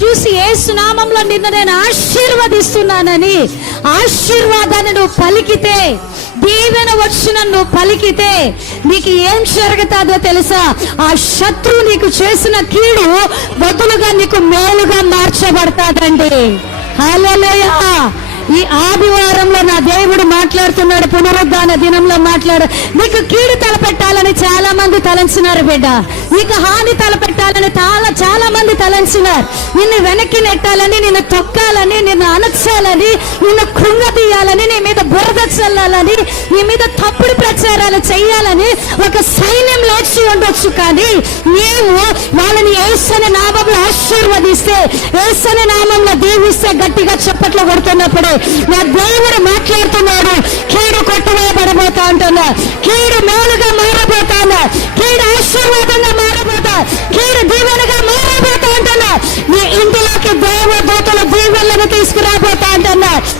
చూసి యేసు నామములో నిన్ను నేను ఆశీర్వదిస్తున్నానని ఆశీర్వాదాన్ని నువ్వు పలికితే, దీవెన వచ్చిన నువ్వు పలికితే నీకు ఏం జరుగుతుందో తెలుసా? ఆ శత్రువు నీకు చేసిన కీడు బదులుగా నీకు మేలుగా మార్చబడతాదండి. హల్లెలూయా. ఈ ఆదివారంలో నా దేవుడు మాట్లాడుతున్నాడు, పునరుద్ధాన దినంలో నీకు కీడు తలపెట్టాలని చాలా మంది తలంచినారు బిడ్డ. నీకు హాని తలపెట్టాలని చాలా మంది తలంచినారు. నిన్ను వెనక్కి నెట్టాలని, నిన్ను తొక్కాలని, నిన్ను అణచాలని, నిన్ను కృంగతీయాలని, నీ మీద బురద చల్లాలని, నీ మీద తప్పుడు ప్రచారాలు చేయాలని ఒక సైన్యం లేచి ఉండొచ్చు. కానీ నీవు వాళ్ళని యేసని నామంలో ఆశీర్వదిస్తే, యేసని నామంలో దీవిస్తే, గట్టిగా చప్పట్లు కొడుతున్నప్పుడే నా దేవుడు మాట్లాడుతున్నాడు. కీడు కొట్టువేయబడబోతా అంటున్నా, కీడు మేలుగా మారబోతాను, కీడు ఆశీర్వాదంగా మారబోతా, కీడు దీవెనగా మారబోతా అంటున్నా. నీ ఇంటిలోకి దేవదూతల దీవెనలను తీసుకురాబో